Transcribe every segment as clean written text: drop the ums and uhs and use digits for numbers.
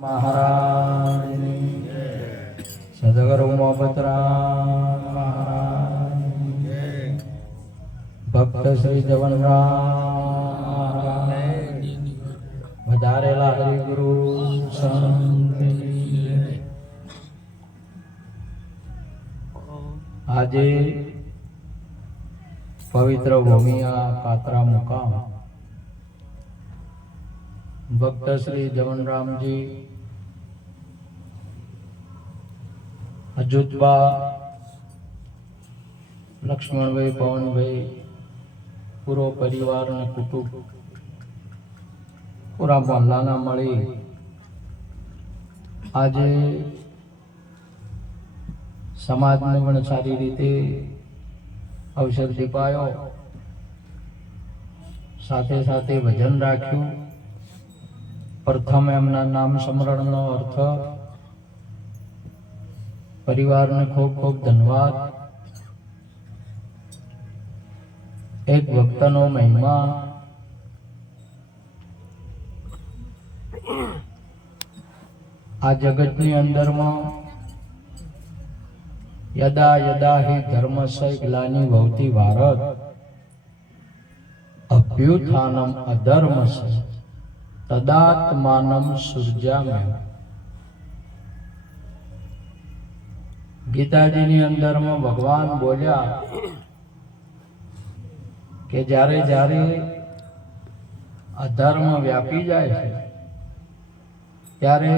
महाराजની સદગુરુ મોહમ્મદરામ મહારાજની ભક્ત શ્રી જવનરામ મહારાજની વધારેલા હરિગુરુ સંતની આજે પવિત્ર ભૂમિયા કાતરા મુકામ ભક્ત શ્રી જવનરામજી અજુતબા લક્ષ્મણભાઈ પવનભાઈ પૂરો પરિવાર અને કુટુંબ પૂરા મહોલ્લાના મળી આજે સમાજને પણ સારી રીતે અવસર દીપાયો, સાથે સાથે ભજન રાખ્યું. પ્રથમ એમના નામ સ્મરણનો અર્થ પરિવારને ખૂબ ખૂબ ધન્યવાદ. એક ભક્તનો મહિમા આ જગતની અંદરમાં યદા યદા હિ ધર્મસ્ય ગ્લાનિ ભવતિ ભારત અભ્યુત્થાનમ અધર્મસ્ય તદાત્માનમ સૃજામ્યહં. ગીતાજીની અંદરમાં ભગવાન બોલ્યા કે જ્યારે જ્યારે અધર્મ વ્યાપી જાય છે ત્યારે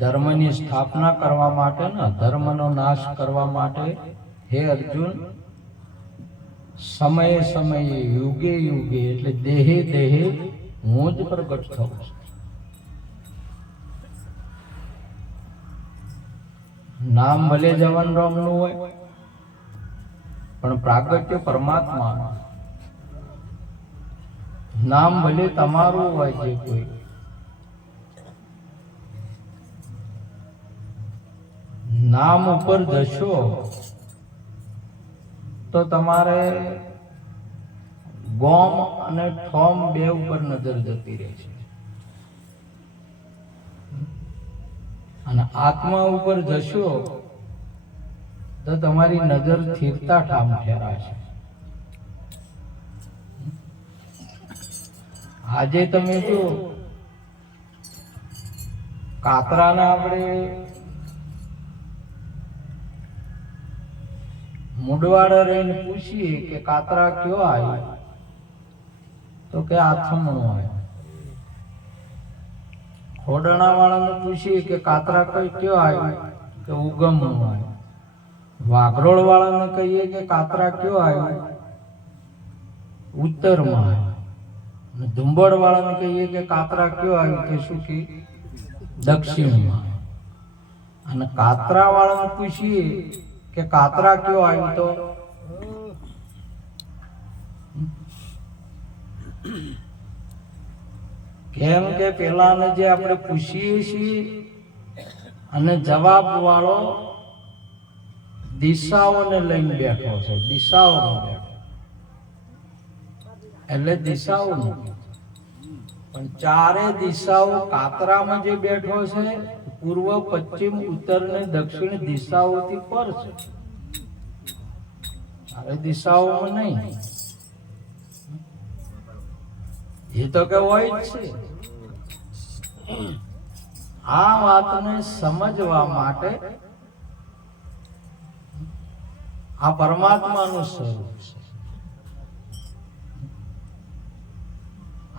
ધર્મની સ્થાપના કરવા માટે ને અધર્મનો નાશ કરવા માટે હે અર્જુન સમયે સમયે યુગે યુગે એટલે દેહે દેહે હું જ પ્રગટ થઉં છું. નામ ભલે જવનરામનું હોય પણ પ્રાગટ્ય પરમાત્માનું. નામ ભલે તમારું હોય જે કોઈ, નામ ઉપર જશો તો તમારે ગોમ અને ઠોમ બે ઉપર નજર જતી રહે છે, અને આત્મા ઉપર જશો તો તમારી નજર સ્થિરતા ઠામ ઠેરાશે. આજે તમે જો કાતરાના આપણે મુડવાડા રહીને પૂછીએ કે કાતરા કયો આવ્યો તો કે આથમણો આવ્યો. ખોડણા વાળાને પૂછીએ કે કાતરા કયો આવ્યો કે ઉગમણો આવ્યો. વાઘરોળ વાળાને કહીએ કે કાતરા કયો આવ્યો ઉત્તરમાં આવ્યો. અને ધુંબડ વાળાને કહીએ કે કાતરા કયો આવ્યો કે શું કે દક્ષિણમાં. અને કાતરા વાળાને પૂછીએ કે કાતરા કયો આવ્યો તો કેમ કે પેલાને જે આપણે પૂછીએ છીએ અને જવાબ વાળો દિશાઓને લઈને બેઠો છે. દિશાઓમાં બેઠો એટલે દિશાઓનું પણ ચારે દિશાઓ કાતરામાં જે બેઠો છે પૂર્વ પશ્ચિમ ઉત્તર ને દક્ષિણ દિશાઓથી પર છે. ચારે દિશાઓમાં નહીં. એ તો કે હોય જ છે. આ વાતને સમજવા માટે આ પરમાત્માનું સ્વરૂપ છે.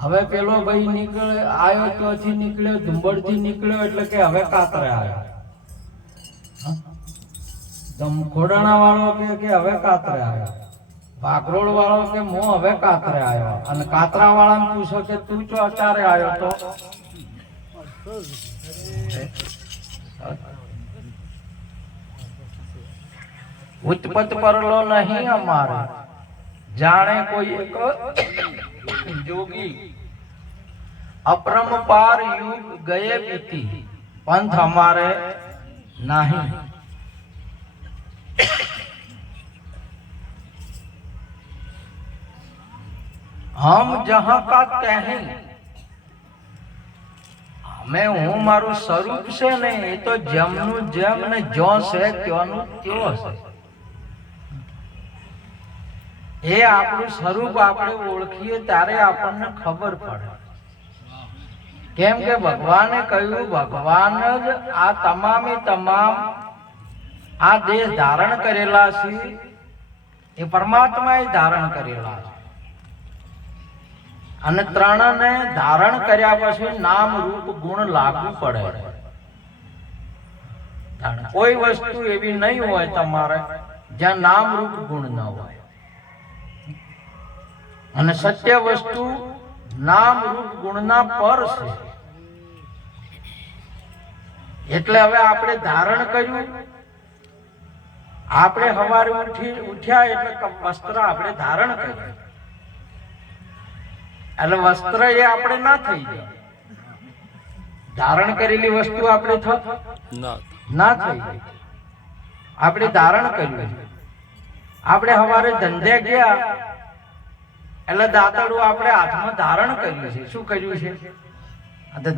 હવે પેલો ભાઈ નીકળે આવ્યો ત્યાંથી નીકળ્યો ધુંબડથી નીકળ્યો એટલે કે હવે કાતરે આવ્યો. ખોડાણા વાળો કે હવે કાતરે આવ્યો. વાઘરોળ વાળો કે હું હવે કાતરે આવ્યો. અને કાતરા વાળાને પૂછો કે તું ચો અત્યારે આવ્યો તો ઉત્પત્ત પરલો નહીં અમારે જાણે કોઈ એક જોગી અપરંપાર યુગ ગયે बीती पंथ हमारे नहीं. हम जहां का कहें અમે હું મારું સ્વરૂપ છે ને એ તો જેમનું જેમ ને જો છે ત્યાંનું ત્યો છે. એ આપણું સ્વરૂપ આપણે ઓળખીએ ત્યારે આપણને ખબર પડે. કેમ કે ભગવાને કહ્યું, ભગવાન જ આ તમામે તમામ આ દેહ ધારણ કરેલા છે એ પરમાત્માએ ધારણ કરેલા છે. અને ત્રણને ધારણ કર્યા પછી નામ રૂપ ગુણ લાગુ પડે. કોઈ વસ્તુ એવી નહીં હોય તમારે જ્યાં નામ રૂપ ગુણ ન હોય. અને સત્ય વસ્તુ નામ રૂપ ગુણના પર છે. એટલે હવે આપણે ધારણ કર્યું. આપણે સવારે ઉઠ્યા એટલે વસ્ત્ર આપણે ધારણ કર્યું. એટલે વસ્ત્ર એ આપણે ના થઈ જાય. ધારણ કરેલી વસ્તુ આપણે ના થઈ જાય. આપણે ધારણ કર્યું. આપણે સવારે ધંધે ગયા એટલે દાંતરડું આપણે હાથમાં ધારણ કર્યું છે. શું કર્યું છે?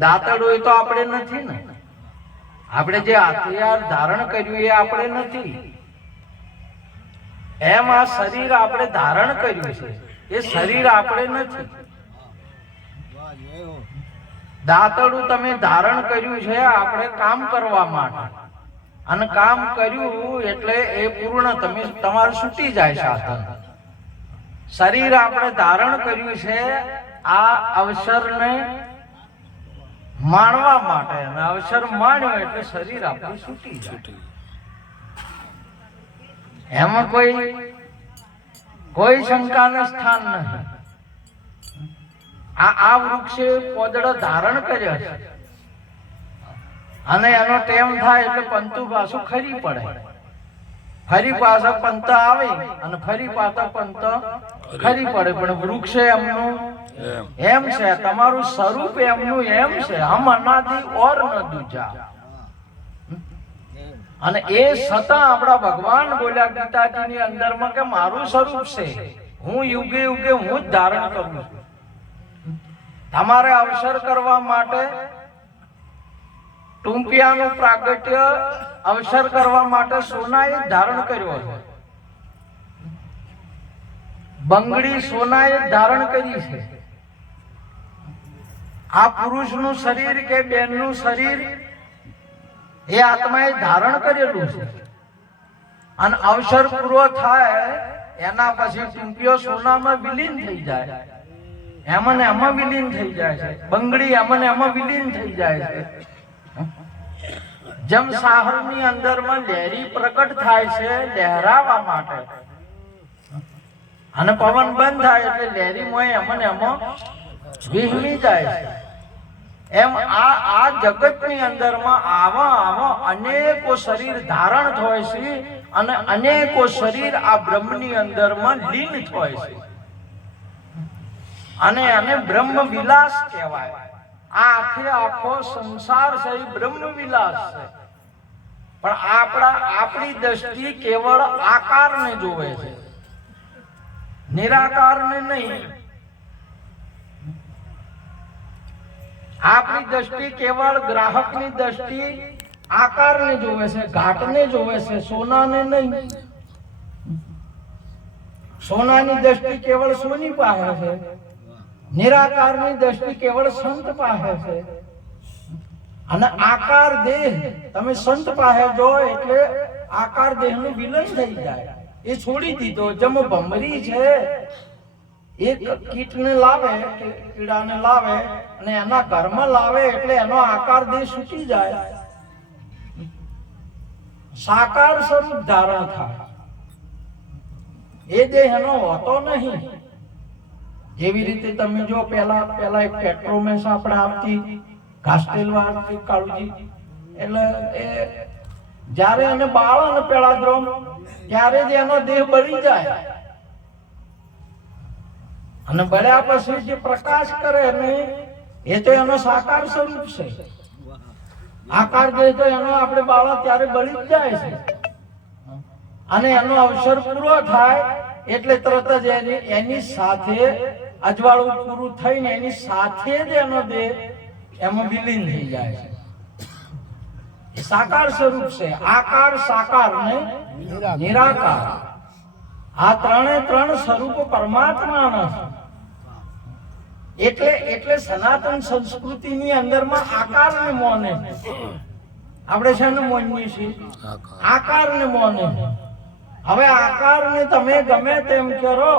દાંતરડું એ તો આપણે નથી ને. આપણે જે હથિયાર ધારણ કર્યું એ આપણે નથી. એમ આ શરીર આપણે ધારણ કર્યું છે એ શરીર આપણે નથી. દાંતરડું તમે ધારણ કર્યું છે આપણે કામ કરવા માટે. અને કામ કર્યું એટલે એ પૂર્ણ તમે તમારું છૂટી જાય સાધન. શરીર આપણે ધારણ કર્યું છે આ અવસરને માણવા માટે. અને અવસર માણ્યો એટલે શરીર આપણું છૂટી જાય. એમાં કોઈ શંકાનું સ્થાન નથી. આ વૃક્ષે પોદડો ધારણ કર્યો છે અને એનો ટેમ થાય એટલે પંતુ પાછું ખરી પડે. ફરી પાછા પંત આવે અને ફરી પાછા પંત ખરી પડે. પણ વૃક્ષે એમનું એમ છે. તમારું સ્વરૂપ એમનું એમ છે. હમ અનાદિ ઓર ન દૂજા. અને એ છતાં આપણા ભગવાન બોલ્યા ગીતાજીની અંદરમાં કે મારું સ્વરૂપ છે. હું યુગે યુગે હું જ ધારણ કરું છું. તમારે અવસર કરવા માટે ટૂંપિયાનું પ્રાગટ્ય અવસર કરવા માટે સોનાએ ધારણ કર્યો છે. બંગડી સોનાએ ધારણ કરી છે. આ પુરુષનું શરીર કે બેનનું શરીર એ આત્માએ ધારણ કરેલું છે. અને અવસર પૂરો થાય એના પછી ટૂંપિયો સોનામાં વિલીન થઈ જાય. એમાં ને એમાં વિલીન થઈ જાય છે. બંગડી એમાં ને એમાં વિલીન થઈ જાય છે. જેમ સાહરની અંદરમાં લહેરી પ્રકટ થાય છે લહેરાવા માટે. અને પવન બંધ થાય એટલે લહેરીમાં એમાં ને એમાં વિહળી જાય છે. એમ આ જગતની અંદરમાં આવા અનેકો શરીર ધારણ થાય છે અને અનેકો શરીર આ બ્રહ્મની અંદરમાં લીન થાય છે. અને એને બ્રહ્મ વિલાસ કહેવાય. આ આખો સંસાર છે એ બ્રહ્મ વિલાસ છે. પણ આપણી દ્રષ્ટિ કેવળ આકારને જોવે છે, નિરાકારને નહીં. આપણી દ્રષ્ટિ કેવળ ગ્રાહકની દ્રષ્ટિ આકારને જોવે છે, ઘાટને જોવે છે, સોનાને નહીં. સોનાની દ્રષ્ટિ કેવળ સોની પાસે છે, નિરાકારની દ્રષ્ટિ કેવળ સંત પાસે છે. અને આકાર દેહ તમે સંત પાસે જો એટલે આકાર દેહનું વિલન થઈ જાય. એ છોડી દીધો. જેમ ભમરી છે એક કીટને લાવે, કીડાને લાવે અને એના ઘરમાં લાવે એટલે એનો આકાર દેહ છૂટી જાય, સાકાર સ્વરૂપ ધારણ થાય. એ દેહ એનો હોતો નહીં. જેવી રીતે તમે જો પેલા એક પેટ્રોમેસ આપણે આપતી ઘાસટેલ વાળતી કાળુજી, એટલે એ જ્યારે એને બાળો ને પેલાદ્રોમ ત્યારે જ એનો દેહ બળી જાય. અને બળ્યા પછી જે પ્રકાશ કરે ને એ તો એનો સાકાર સ્વરૂપ છે. આકાર દેહ તો એનો આપણે બાળો ત્યારે બળી જ જાય છે. અને એનો અવસર પૂરો થાય એટલે તરત જ એની સાથે અજવાળું પૂરું થઈને એની સાથે જ એનો દેહ એમાં વિલીન થઈ જાય છે. એ સાકાર સ્વરૂપ છે. આકાર, સાકાર ને નિરાકાર. આ ત્રણે ત્રણ સ્વરૂપ પરમાત્માના છે. એટલે સનાતન સંસ્કૃતિની અંદરમાં આકારને મોને આપણે શેને મોનીએ છીએ? આકારને મોને. હવે આકારને તમે ગમે તેમ કરો,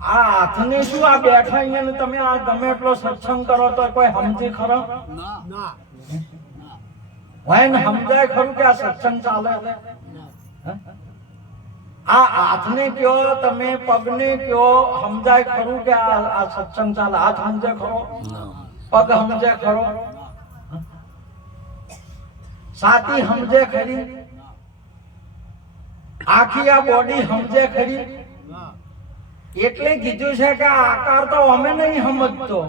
આ હાથને શું આ બેઠા અહીંયા તમે આ ગમે એટલો સત્સંગ કરો તો કોઈ સમજે ખરો? વાયન સમજાય ખરું કે આ સત્સંગ ચાલે? આ હાથને કયો તમે, પગને કયો, સમજાય ખરું કે આ સત્સંગ ચાલે? હાથ સમજે ખરો? પગ સમજે ખરો? સાતી સમજે ખરી? આખી આ બોડી સમજે ખરી? એટલે કીધું છે કે આ આકાર તો અમે નહીં સમજતો.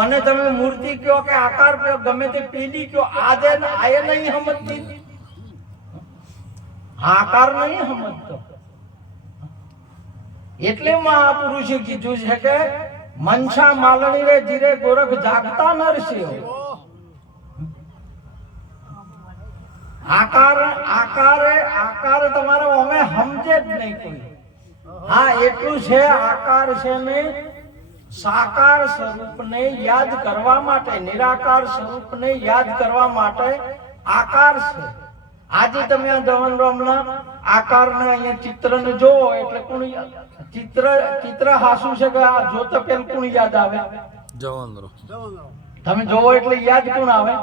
અને તમે મૂર્તિ કયો કે આકાર કયો, ગમે તે પેલી કયો, આજે આયે નહીં સમજતી. આકાર નહીં સમજતો. એટલે મહાપુરુષે કીધું છે કે મનસા માલણી રે ધીરે ગોરખ જાગતા નરસે. આકાર તમારે અમે સમજે જ નહીં કોઈ. હા એટલું છે, આકાર છે ને સાકાર સ્વરૂપને યાદ કરવા માટે, નિરાકાર સ્વરૂપને યાદ કરવા માટે આકાર છે. આજે તમે આ જવનરામના આકારને અહીંયા ચિત્રને જોવો એટલે કોણ ચિત્ર હાસું છે કે આ જોતા પેલ કોણ યાદ આવે? જવનરામ. તમે જોવો એટલે યાદ કોણ આવે?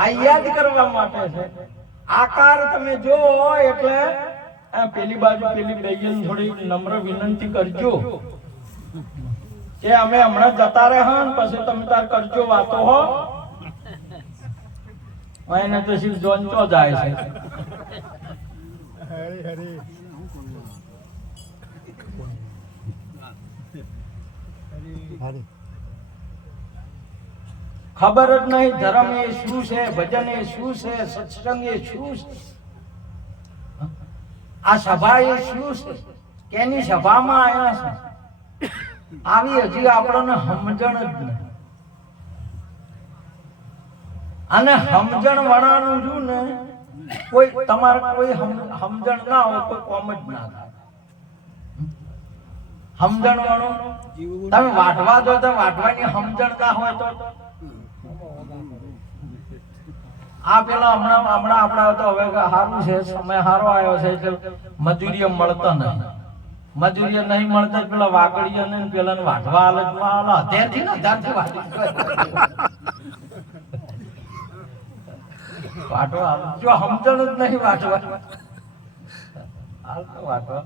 આ યાદ કરવા માટે છે. આકાર તમે જોવો એટલે પેલી બાજુ પેલી બેન થોડી નમ્ર વિનંતી કરજો કે અમે હમણાં જતા રહ્યા ને પછી તમે તાર કરજો વાતો હો. એને તો શિવ જોનતો જાય છે. ખબર જ નહીં ધર્મ એ શું છે, ભજન એ શું છે, સત્સંગ એ શું છે, આ સભા એ શું છે, કેની સભામાં આવ્યા છે, આવી હજી આપણને સમજણ જ નહીં. અને સમજણ વાળાનું શું ને કોઈ તમારે કોઈ સમજણ ના હોય કોઈ કોમ જ ના થાય. સમજણ વાળો તમે વાટવા દો તો વાટવાની સમજણ ના હોય તો આ પેલા હમણાં આપણા તો હવે સારું છે, સમય સારો આવ્યો છે એટલે મજૂરીએ મળતા નહીં. મજૂરીએ નહીં મળતા પેલા વાકડીએ ને પેલા વાટવા હાલતમાં અત્યારથી ને અત્યારથી વાટવા જો સમજણ જ નહીં વાટવા વાટવા.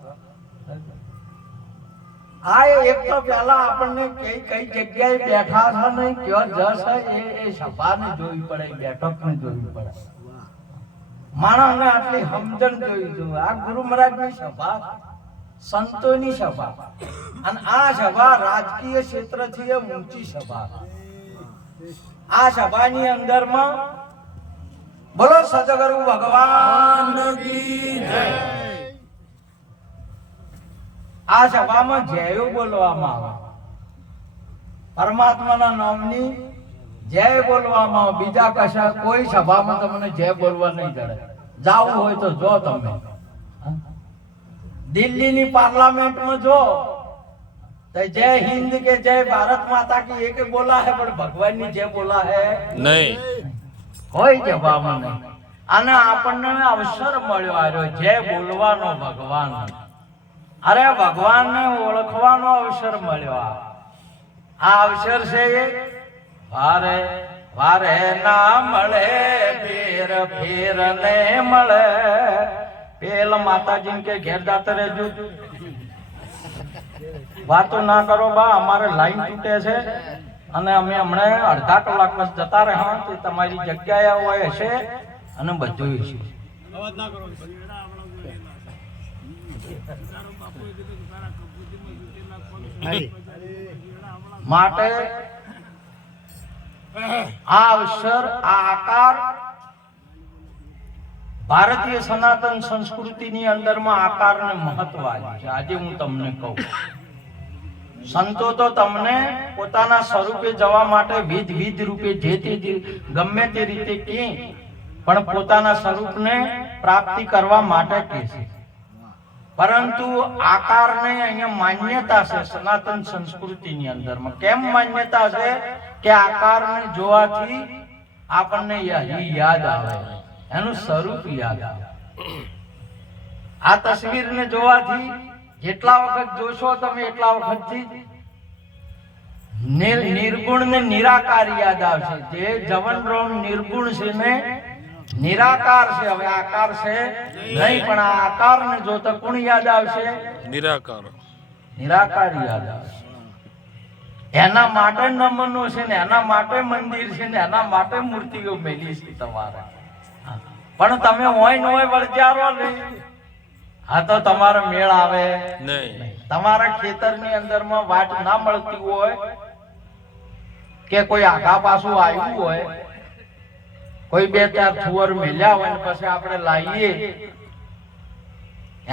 આ એક તો પેલા આપણને કઈ જગ્યાએ બેઠા છે ને ક્યાં જશ એ સભાને જોવી પડે, બેઠકને જોવી પડે. માણસને આટલી સમજણ જોઈ જોઈએ. આ ગુરુ મહારાજની સભા, સંતોની સભા, અને આ સભા રાજકીય ક્ષેત્રથી એ ઊંચી સભા. આ સભાની અંદરમાં બોલો સદગુરુ ભગવાન કી જય. આ સભામાં જય બોલવામાં આવે, પરમાત્માના નામની જય બોલવામાં આવે. બીજા કશા કોઈ સભામાં તમને જય બોલવા નહીં જડે. જાવું હોય તો જો તમે દિલ્હીની પાર્લામેન્ટમાં જો તો જય હિન્દ કે જય ભારત માતા કી એક બોલા હે, પણ ભગવાનની જય બોલા હે નહીં, કોઈ જવાબમાં નહીં. અને આપણને અવસર મળ્યો આવ્યો જય બોલવાનો ભગવાન. અરે ભગવાનને ઓળખવાનો અવસર મળ્યો. આ અવસર છે એ વારે વારે ના મળે, ફેર ફેર ને મળે. પેલા માતાજી કે ઘેર જાતે રહેજો, વાતો ના કરો બા, અમારે લાઈન તૂટે છે અને અમે હમણાં અડધા કલાક બસ જતા રહ્યા. તમારી જગ્યાએ હોય હશે અને બધું છે. માટે આ અવસર, આ આકાર ભારતીય સનાતન સંસ્કૃતિની અંદરમાં આકારને મહત્વ આપ્યું છે. આજે હું તમને કહું, સંતો તો તમને પોતાના સ્વરૂપે જવા માટે વિધ રૂપે જે તે ગમે તે રીતે કહે, પણ પોતાના સ્વરૂપને પ્રાપ્તિ કરવા માટે કહે છે. પરંતુ આકારને અહીંયા માન્યતા છે સનાતન સંસ્કૃતિની અંદરમાં. કેમ માન્યતા છે? કે આકારને જોવાથી આપણને યાદ આવે, એનું સ્વરૂપ યાદ આવે. આ તસવીરને જોવાથી જેટલા વખત જોશો તમે એટલા વખતથી નિર્ગુણ ને નિરાકાર યાદ આવશે. જે જવનરોમ નિર્ગુણ છે ને નિરાકાર છે. હવે આકાર છે નહીં, પણ આ આકાર ને જોતા કોણ યાદ આવશે? નિરાકાર. નિરાકાર યાદ આવશે. એના માટે નમનો છે ને એના માટે મંદિર છે ને એના માટે મૂર્તિઓ મેલી છે તમારે. પણ તમે હોય ને હોય વળજારો ને, હા તો તમારો મેળ આવે નહીં. તમારા ખેતરની અંદરમાં વાટ ના મળતી હોય કે કોઈ આઘા પાછું આવ્યું હોય, કોઈ બે ચાર થુવર મેલ્યા હોય ને પછી આપણે લાવીએ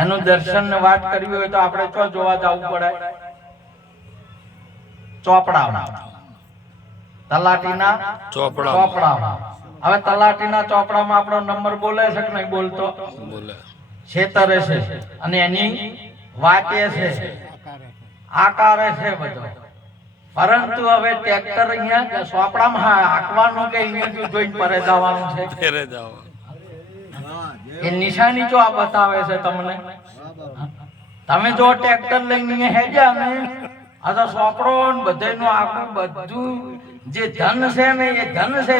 એનું દર્શન ને વાત કરવી હોય તો આપણે ચો જોવા જવું પડે? ચોપડામાં, તલાટીના ચોપડામાં. હવે તલાટીના ચોપડામાં આપણો નંબર બોલે છે કે નહીં બોલતો? બોલે. છેતરે છે અને એની વાતે છે, આકારે છે બધો. પરંતુ હવે ટ્રેક્ટર અહીંયા ચોપડામાં હાંકવાનું કે અહીંયા જોઈને પરે જવાનું છે? ફેરે જવાનું. એ નિશાની જો આ બતાવે છે તમને. તમે જો ટ્રેક્ટર લઈને હેડ્યા ને, આ તો ચોપડો ને બધાનું આખું બધું જે ધન છે ને એ ધન છે,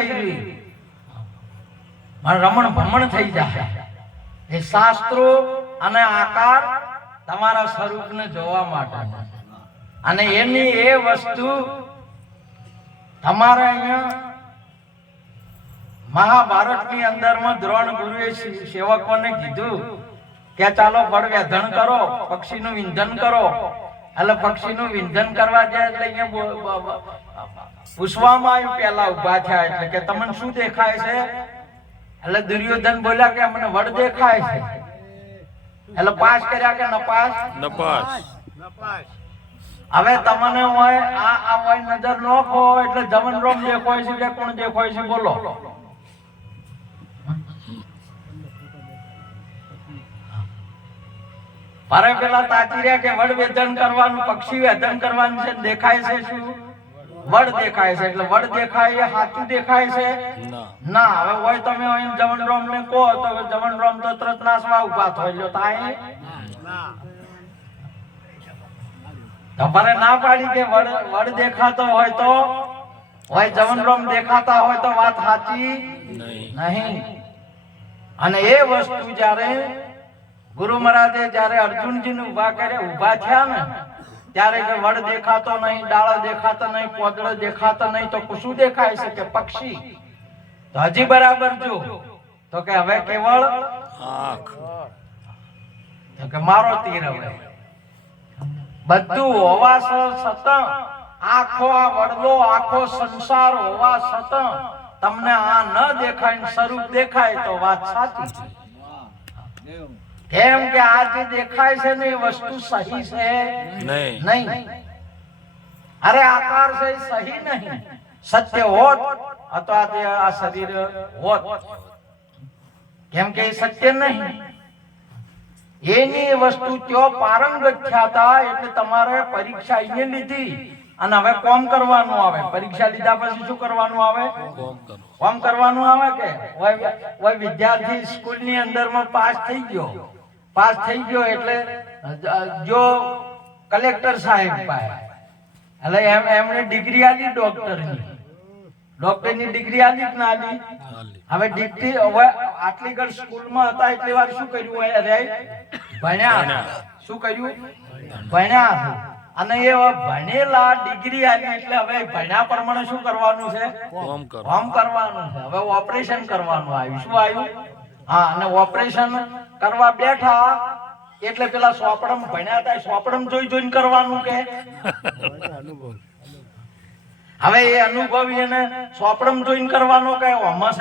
રમણ ભમણ થઈ જાય. એ શાસ્ત્રો અને આકાર તમારા સ્વરૂપને જોવા માટે, અને એની એ વસ્તુ તમારે અહીંયા મહાભારતની અંદરમાં દ્રોણ ગુરુએ સેવકોને કીધું કે ચાલો બળ વેધણ કરો, પક્ષીનું વિંધન કરો. એટલે પક્ષીનું વિંધન કરવા જાય એટલે અહીંયા પૂછવામાં આવ્યું, પેલા ઉભા થયા એટલે કે તમને શું દેખાય છે? એટલે દુર્યોધન બોલ્યા કે અમને વડ દેખાય છે. એટલે પાસ કર્યા કે નપાસ? નપાસ. હવે તમને હોય આ હોય નજર નોખો એટલે જવનરોમ દેખાય છે કે કોણ દેખાય છે? બોલો. મારે પેલા તાચી રહ્યા કે વડ વેધન કરવાનું, પક્ષી વેધન કરવાનું છે, દેખાય છે શું? વડ દેખાય છે. એટલે વડ દેખાય એ સાચું દેખાય છે? ના. હવે હોય તમે જવનરોમ ને કહો તો જવનરોમ તો તરત નાસવા ઉભા થઈ લો. તમારે ના પાડી કે વડ દેખાતો હોય તો હોય જવનરોમ દેખાતા હોય તો વાત સાચી નહીં. અને એ વસ્તુ જ્યારે ગુરુ મહારાજે જ્યારે અર્જુનજીને ઉભા થયા ને ત્યારે કે વડ દેખાતો નહીં, ડાળો દેખાતો નહીં, પોદળો દેખાતો નહીં, તો શું દેખાય છે? કે પક્ષી. તો હજી બરાબર જો તો કે હવે કેવળ આંખ. તો કે મારો તીર હવે બધું હોવા છતાં, આખો આ વડલો આખો સંસાર હોવા છતાં તમને આ ન દેખાય, સ્વરૂપ દેખાય તો વાત સાચી છે. કેમ કે આ જે દેખાય છે ને એ વસ્તુ સહી છે નહીં. અરે આકાર છે સહી નહીં. સત્ય હોત અથવા આ શરીર હોત, કેમ કે એ સત્ય નહીં. એની વસ્તુ ત્યો પારંગત થયા હતા એટલે તમારે પરીક્ષા એને લીધી અને હવે કોમ કરવાનું આવે. પરીક્ષા લીધા પછી શું કરવાનું આવે? કોમ કરવાનું આવે. કે કોઈ વિદ્યાર્થી સ્કૂલની અંદરમાં પાસ થઈ ગયો એટલે જો કલેક્ટર સાહેબ પાસે એટલે એમણે ડિગ્રી આલી ડોક્ટરની ડિગ્રી આલી કે ના આલી? હવે ડિગ્રી હવે આટલી ઘર સ્કૂલમાં હતા એટલી વાર શું કર્યું? ભણ્યા. શું કર્યું? ભણ્યા. અને એ ભણેલા ડિગ્રી આલી એટલે હવે ભણ્યા પ્રમાણે શું કરવાનું છે? હોમ કરવાનું છે. હવે ઓપરેશન કરવાનું આવ્યું. શું આવ્યું? હા. અને ઓપરેશન કરવા બેઠા એટલે પેલા સોપડમ ભણ્યા હતા, સોપડમ જોઈને કરવાનું કે હવે એ અનુભવી એને સોપડમ જોઈને કરવાનો કઈ હોમસ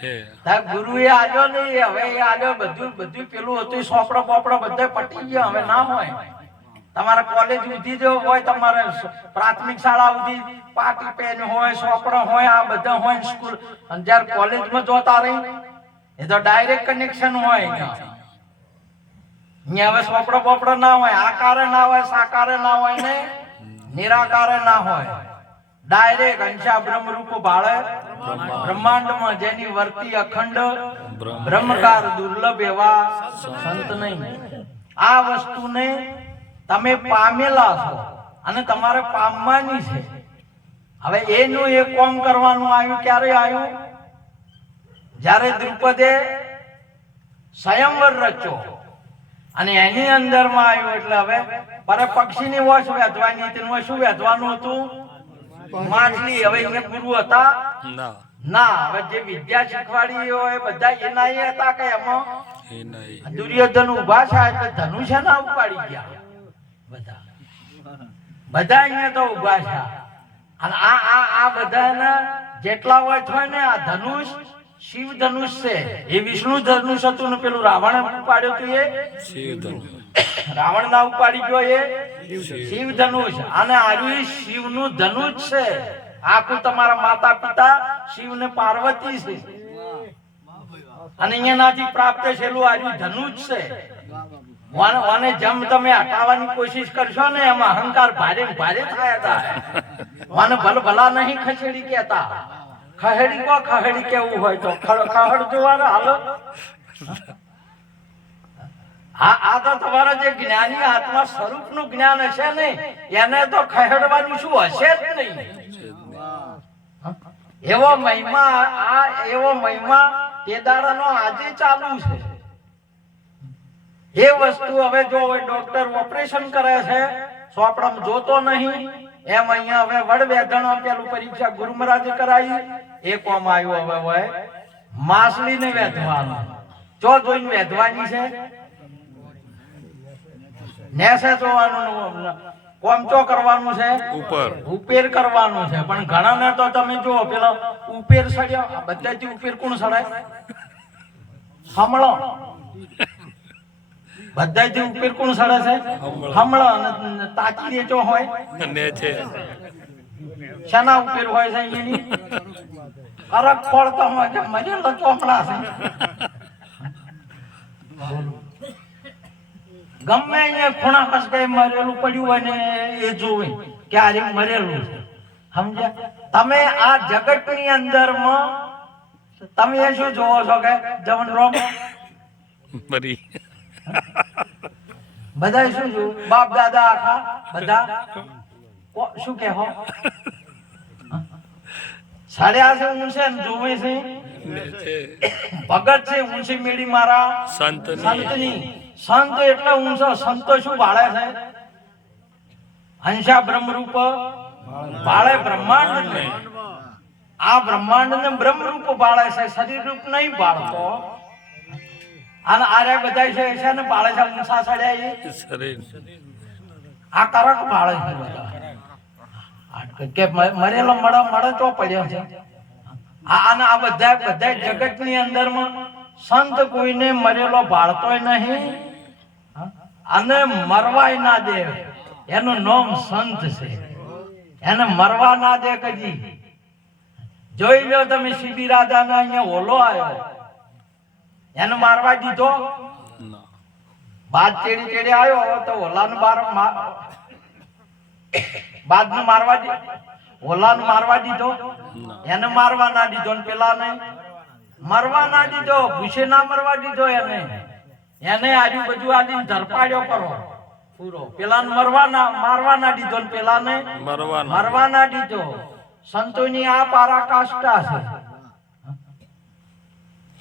છે તાર ગુરુએ આલ્યો નહીં, હવે એ આલ્યો બધું પેલું હતું સોપડો બોપડો બધે પટી ગયો, હવે ના હોય. તમારે કોલેજ સુધી જો હોય, તમારે પ્રાથમિક શાળા સુધી પાટી પેન હોય, સોપડો હોય, આ બધા હોય સ્કૂલ. અને જ્યારે કોલેજમાં જોતા રહી એ તો ડાયરેક્ટ કનેક્શન હોય. અહીંયા હવે સોપડો બોપડો ના હોય, આકારે ના હોય, સાકારે ના હોય ને નિરાકારે ના હોય, ડાયરેક્ટ અંશા બ્રહ્મ રૂપ ભાળે બ્રહ્માંડમાં, જેની વર્તી અખંડ બ્રહ્મકાર દુર્લભ એવા સંત નહીં. આ વસ્તુને તમે પામેલા છો અને તમારે પામવાની છે. હવે એનું એક કામ કરવાનું આવ્યું. ક્યારે આવ્યું? જ્યારે દ્રુપદે સ્વયંવર રચ્યો અને એની અંદરમાં આવ્યું. એટલે હવે પર પક્ષીની વોશ વેધવાની હતી. શું વેધવાનું હતું? માછલી. હવે એને ગુરુ હતા ના. હવે જે વિદ્યા શીખવાડી હોય બધા એના એ હતા કે એમાં દુર્યોધન ઉભા છે એટલે ધનુષ્ય ના ઉપાડી ગયા. બધા અહીંયા તો ઉભા છે. અને આ બધાના જેટલા હોય ને આ ધનુષ શિવ ધનુષ છે. એ વિષ્ણુ ધનુષ હતું ને પેલું રાવણ ઉપાડ્યું હતું એ શિવ ધનુષ. રાવણ ના ઉપાડી ગયો એ શિવ ધનુષ. અને આર્યું શિવ નું ધનુષ છે. આખું તમારા માતા પિતા શિવ ને પાર્વતી છે અને અહીંયાથી પ્રાપ્ત થયેલું આર્યું ધનુષ છે. અને જેમ તમે હટાવવાની કોશિશ કરશો ને એમાં અહંકાર ભારે ભારે થયા. મને ભલા નહીં ખસેડી કેતા. ખહેડી કેવું હોય તો ખહડ જોવાનું હાલો. આ તો તમારા જે જ્ઞાની આત્મા સ્વરૂપ નું જ્ઞાન હશે ને એને તો ખહેડવાનું શું હશે જ નહીં. એવો મહિમા તે દાડાનો આજે ચાલુ છે. એ વસ્તુ હવે જો ડોક્ટર ઓપરેશન કરે છે સોપડામાં જોતો નહીં, એમ અહીંયા હવે વડ વેધણો પેલું પરીક્ષા ગુરુ મહારાજે કરાવી. એ કોમ આવ્યું હવે હોય માછલીને વેધવાનું. જો જોઈને વેધવાની છે નેસે જોવાનું. કોમ ચો કરવાનું છે? ઉપેર કરવાનું છે. પણ ઘણાને તો તમે જો પેલો ઉપેર સડ્યો. બધાથી ઉપેર કોણ સડાય? હમળો. બધાથી ઉપેર કોણ સડે છે? હમળો. અને તાકી રેચો હોય શાના ઉપેર હોય છે? એની અરક પડતો હોય કે મરેલો ચોપડા છે. ગમે અહીંયા ખૂણા ખસકાય મરેલું પડ્યું હોય ને એ જોવે કે આ મરેલું છે. સમજ્યા? તમે આ જગત ની અંદર માં તમે શું જોવો છો કે જવન રોમ બધા શું જોવું? બાપ દાદા આખા બધા શું કે હો સાડ્યા છે ઊંચે જોવે છે. ભગત છે ઊંચી મેળી મારા સંતની. સંત એટલે ઊંચો. સંતો શું ભાળે છે? અંશા બ્રહ્મ રૂપ ભાળે બ્રહ્માંડ ને. આ બ્રહ્માંડ ને બ્રહ્મ રૂપ ભાળે છે, શરીર રૂપ નહીં ભાળતો. અને આરે બધા છે ને ભાળે છે ઊંચા સડ્યા. આ કરક ભાળે છે બધા કે મરેલો મળે તો પડ્યો છે. અને આ બધા જગત ની અંદર માં સંત કોઈને મરેલો ભાળતોય નહીં અને મરવાય ના દે. એનું નામ સંત છે. એને મરવા ના દે કદી. જોઈ લો તમે સીબી રાજા ને અહીંયા ઓલો આવ્યો, એને મારવા દીધો? બાદ ચેડી આવ્યો તો ઓલાને બાદને મારવા દીધો? ઓલાને મારવા દીધો? એને મારવા ના દીધો ને પેલાને મરવા ના દીધો. ભૂસે ના મરવા દીધો. એને આજુબાજુ આદિને ધરપાડ્યો કરો પૂરો. પેલાને મારવા ના દીધો ને પેલાને મરવા ના દીધો. સંતોની આ પરાકાષ્ઠા છે.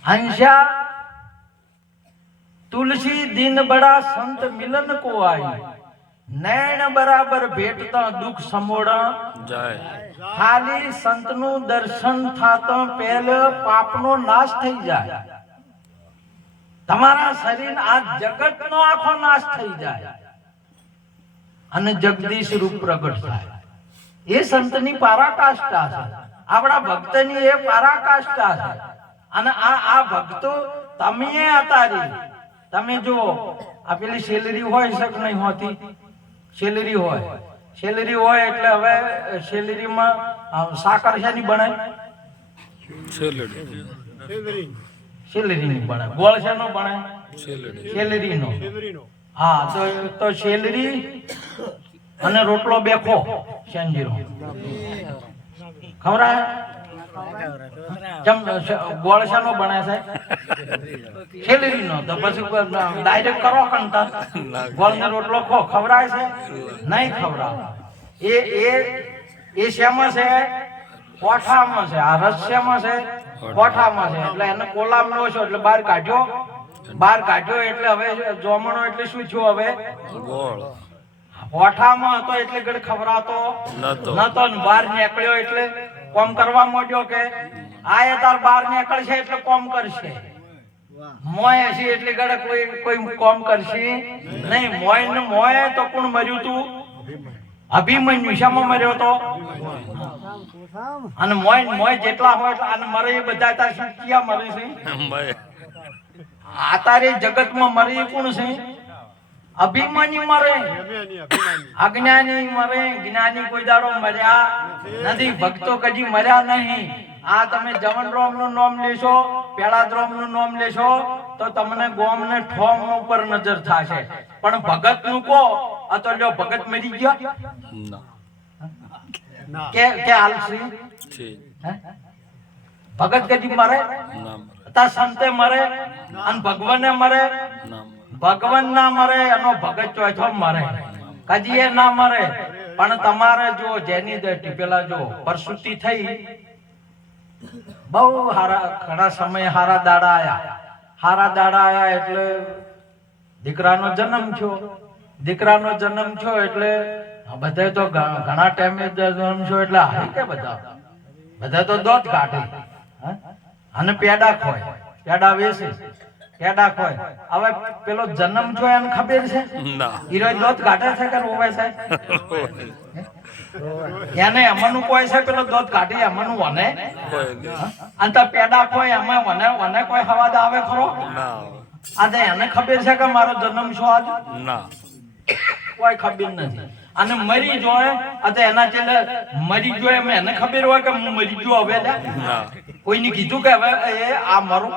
હંસા तुलसी दिन बड़ा संत मिलन को आई, नैन बराबर भेटता दुख समोड़ा जाए। खाली संत नु दर्शन थातो पहले पापनो नाश થઈ જાય. તમારા શરીર આ જગતનો આખો નાશ થઈ જાય અને જગદીશ રૂપ પ્રગટ થાય. એ સંતની પરાકાષ્ઠા છે, આપણા ભક્તની એ પરાકાષ્ઠા છે. અને આ ભક્તો તમે અતારી તમે જો આ પેલી સેલરી હોય છે કે નહીં હોતી? સેલરી હોય એટલે હવે સેલરીમાં સાકર શાની બને? સેલરીની બને. ગોળ શાનો બને? સેલરીનો. હા, તો સેલરી અને રોટલો બેખો શેંજીરો ખવરાય. ગોળ શાનો બને છે? સેલરીનો. તો પછી ડાયરેક્ટ કરો કંટા ગોળ ને રોટલો ખો, ખવરાય છે? નહીં ખવરાય. એ શેમાં છે? કોઠામાં છે. આ રસ શેમાં છે? કોઠામાં છે. એટલે એને કોલામ નો છો એટલે બહાર કાઢ્યો એટલે હવે જોમણો એટલે શું થયું? હવે ગોળ કોઠામાં હતો એટલે ઘડી ખવરાતો નતો ને બહાર નીકળ્યો એટલે કોમ કરવા માંડ્યો કે આ તાર બહાર નીકળશે એટલે કોમ કરશે. મોય હશે એટલે ઘડે કોઈ કોમ કરશે નહીં. મોય તો કોણ મર્યું તું? અભિમન્યુ. શામાં મર્યો તો? અને મોય જેટલા હોય અને મરે એ બધા તાર ક્યાં મરે છે? આ તારે જગતમાં મરે એ કોણ છે? અભિમાની મરે, અજ્ઞાની મરે. જ્ઞાની કોઈ દાડો મર્યા નથી, ભક્તો કદી મર્યા નહીં. આ તમે જવનરામ નું નામ લેશો, પેલાદ્રોમ નું નામ લેશો તો તમને ગોમ ને ઠોમ ઉપર નજર થશે. પણ ભગત નું કહો તો લ્યો ભગત મરી ગયા કે હાલસી? ભગત કદી મરે? તા સંતે મરે અને ભગવાને મરે? ભગવાન ના મરે, એનો ભગત ચોથો મરે, કદી એ ના મરે. પણ તમારે જો જેની દ્રષ્ટિ પેલા જો પરસુતિ થઈ, બહુ ઘણા સમય હારા દાડા આયા એટલે દીકરાનો જન્મ થયો એટલે બધા તો ઘણા ટાઈમે જન્મ થયો એટલે હારી કે બધા તો દોત કાઢે અને પેડા ખોય, પેડા વેચે, પેડા ખોય. હવે પેલો જન્મ થયો એને ખબર છે? હીરો દોત કાઢે છે કે રોવે છે? એને એમાંનું કોઈ છે પેલો દોત કાઢી એમાંનું વને? અને તો પેડા ખોય એમાં વને કોઈ હવાદ આવે ખરો? આજે એને ખબર છે કે મારો જન્મ છો આજ? કોઈ ખબર નથી. અને મરી જોય એટલે એના છેલ્લે મરી જોય એમ એને ખબર હોય કે હું મરી ગયો હવે? કોઈને કીધું કે હવે આ મરું?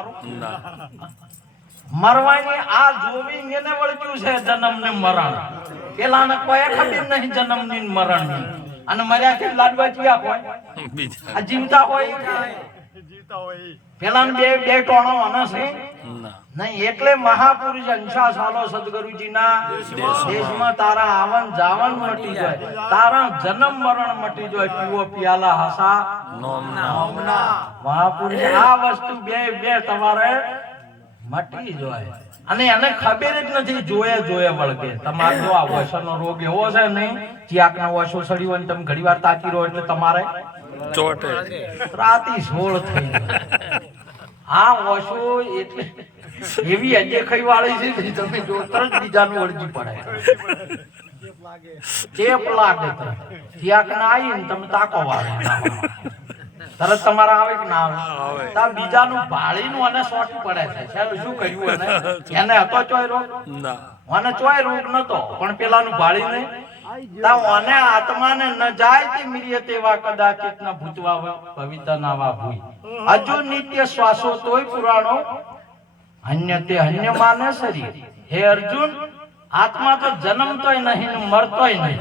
મરવાની આ જોવી એને વળગ્યું છે જન્મ ને મરણ. પેલાને કોઈ ખબર નહીં જન્મ ની મરણ ની. અને મર્યા કે લાડવા જીયા હોય? આ જીવતા હોય પેલા બે ટોણો અને છે નહીં. એટલે મહાપુરુષ અંશા સાલો સદગુરુજીના દેશમાં તારા આવન જાવન મટી જાય, તારા જન્મ મરણ મટી જાય. પીવો પિયાલા હાસા મહાપુરુષ આ વસ્તુ બે તમારે મટી જાય. અને એને ખબર જ નથી. જોયે વળગે. તમારે જો આ વસનો રોગ એવો છે નહીં, ચિયાકના વસો સડી હોય તમે ઘણી વાર તાકી રહો એટલે તમારે રાતી 16 થઈ જાય. આ વસો એટલે એવી અજેખાઈ વાળી છે તમે જો તરત બીજાનું વળગી પડે, ચેપ લાગે. ચિયાકના આવીને તમે તાકો વાળે તરત તમારા આવે કે ના આવે? તા બીજાનું ભાળીનું અને સોટી પડે છે. શું કર્યું એને હતો ચોય રોગ? મને ચોય રોગ નતો, પણ પેલાનું ભાળીને તા ઓને આત્માને ન જાય તે મિરિય તેવા કદાચિત ન ભૂતવા ભવિતા નાવા ભૂઈ. હજુ નિત્ય શ્વાસો તોય પુરાણો અન્ય તે અન્ય માને શરીર. હે અર્જુન, આત્મા તો જન્મતોય નહીં ને મરતોય નહીં,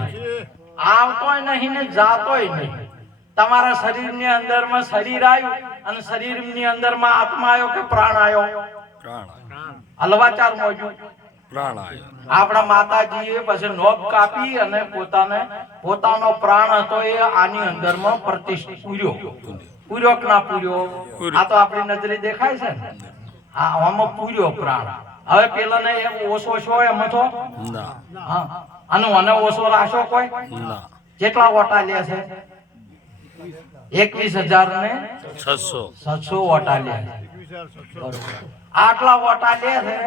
આવતોય નહીં ને જાતોય નહીં. તમારા શરીરની અંદરમાં શરીર આવ્યું અને શરીરની અંદરમાં આત્મા આવ્યો કે પ્રાણ આવ્યો? હલવાચાર મોજું આપણા માતાજીએ પછી નોબ કાપી અને પોતાનો પ્રાણ હતો એ આની અંદરમાં પ્રતિષ્ઠિત પૂર્યો કે ના પૂર્યો? આ તો આપણી નજરે દેખાય છે ને. આમાં પૂર્યો પ્રાણ. હવે પેલાને ઓછો છો એમ હતો? અને મને ઓછો રાશો કોઈ? કેટલા ઓટા લે છે? 21,600 ઓટા લે. આટલા ઓટા લે છે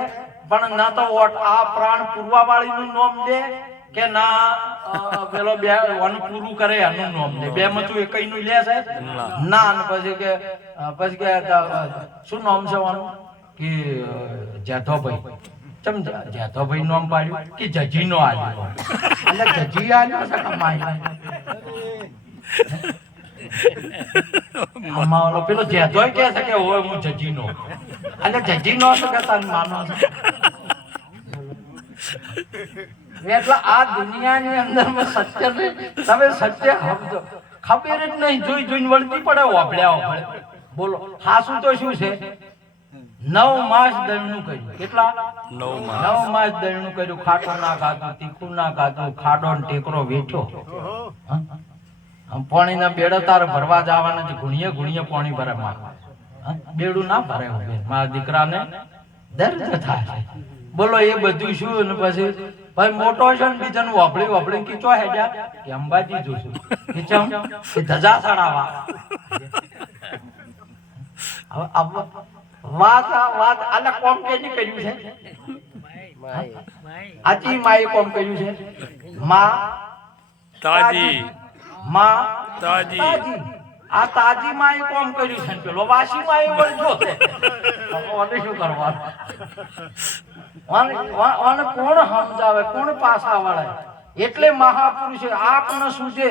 પણ ના તો આ પ્રાણ પૂર્વા વાળી નું નામ લે કે ના પેલો બે વન પૂરું કરે એનું નામ લે બે માં તું એકઈ નું લે છે ના ને પછી કે શું નામ છે વાનું કે જેઠોભાઈ ચમ જેઠોભાઈ નામ પાડ્યું કે જજી નો આલ્યો એટલે જજી આલ્યો છે કે માય આમાં ઓલો પેલો જેઠોય કે છે કે હોય હું જજી નો એટલે જજી નો છે કે તને માનો છે એટલે આ દુનિયાની અંદર સત્ય તમે સત્ય સમજો ખબર જ નહીં જોઈ જોઈને વળતી પડે વાપડ્યા બોલો હાસું તો શું છે 9 માસ દળનું કર્યું કેટલા 9 માસ દળનું કર્યું ખાટું ના ખાધું તીખું ના ખાધું ખાડો ને ટેકરો વેઠ્યો પાણી ના બેડો તારે ભરવા જવાના છે ગુણીએ ગુણીએ પાણી ભરે બેડું ના ભરે મારા દીકરાને દર્દ થાય બોલો એ બધું શું ને પછી ભાઈ મોટો છે ને બીજાનું વાપડી વાપડી કીચો હેડ્યા કે અંબાજી જોશું કીચમ કે ધજા ચડાવવા વાત આલે કોમ કે ની કર્યું છે આજી માએ કોમ કર્યું છે માં તાજી આ તાજી માએ કોમ કર્યું છે પેલો વાસી માએ વળજો છે ઓને શું કરવાનું ઓને કોણ સમજાવે કોણ પાસા વળે એટલે મહાપુરુષે આપને સૂજે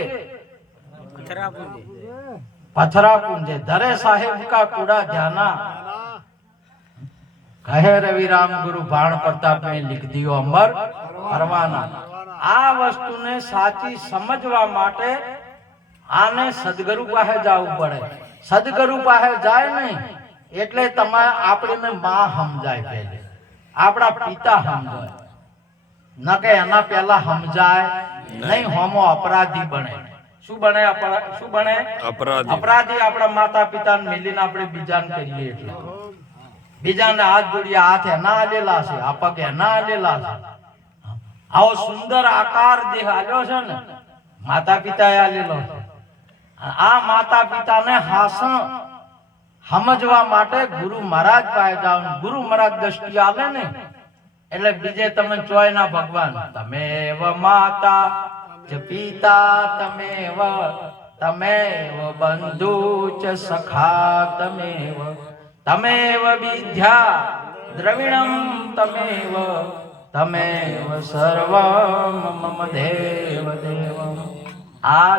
પથરા પૂંજે ધરે સાહેબ કા કુડા ધ્યાના કહે રવિરામ ગુરુ ભાણ પ્રતાપ ને લીખ દિયો અમર પરવાના આ વસ્તુને સાચી સમજવા માટે આને સદગુરુ પાસે જવું પડે સદગુરુ પાસે જાય નહીં એટલે તમારે આપણે માં સમજાય પહેલે આપણા પિતા સમજાય ન કે એના પહેલા સમજાય નહીં હોમો અપરાધી બને શું બને અપરાધી આપણા માતા પિતાને મિલીને આપણે બીજાને કરીએ એટલે બીજાને હાથ જોડીએ હાથ એના આલેલા છે આ પગ એના આલેલા છે આવો સુંદર આકાર દેહ આલ્યો છે ને માતા પિતાએ આલેલો છે આ માતા પિતાને હાસણ સમજવા માટે ગુરુ મહારાજ પાસે જાવ ગુરુ મહારાજ દ્રષ્ટિ આલે ને એટલે બીજે તમે ચોય ના ભગવાન તમેવ માતા ચ પિતા તમેવ બંધુ ચ સખા તમેવ વિદ્યા દ્રવિણમ તમેવ સર્વમ મમ દેવ આ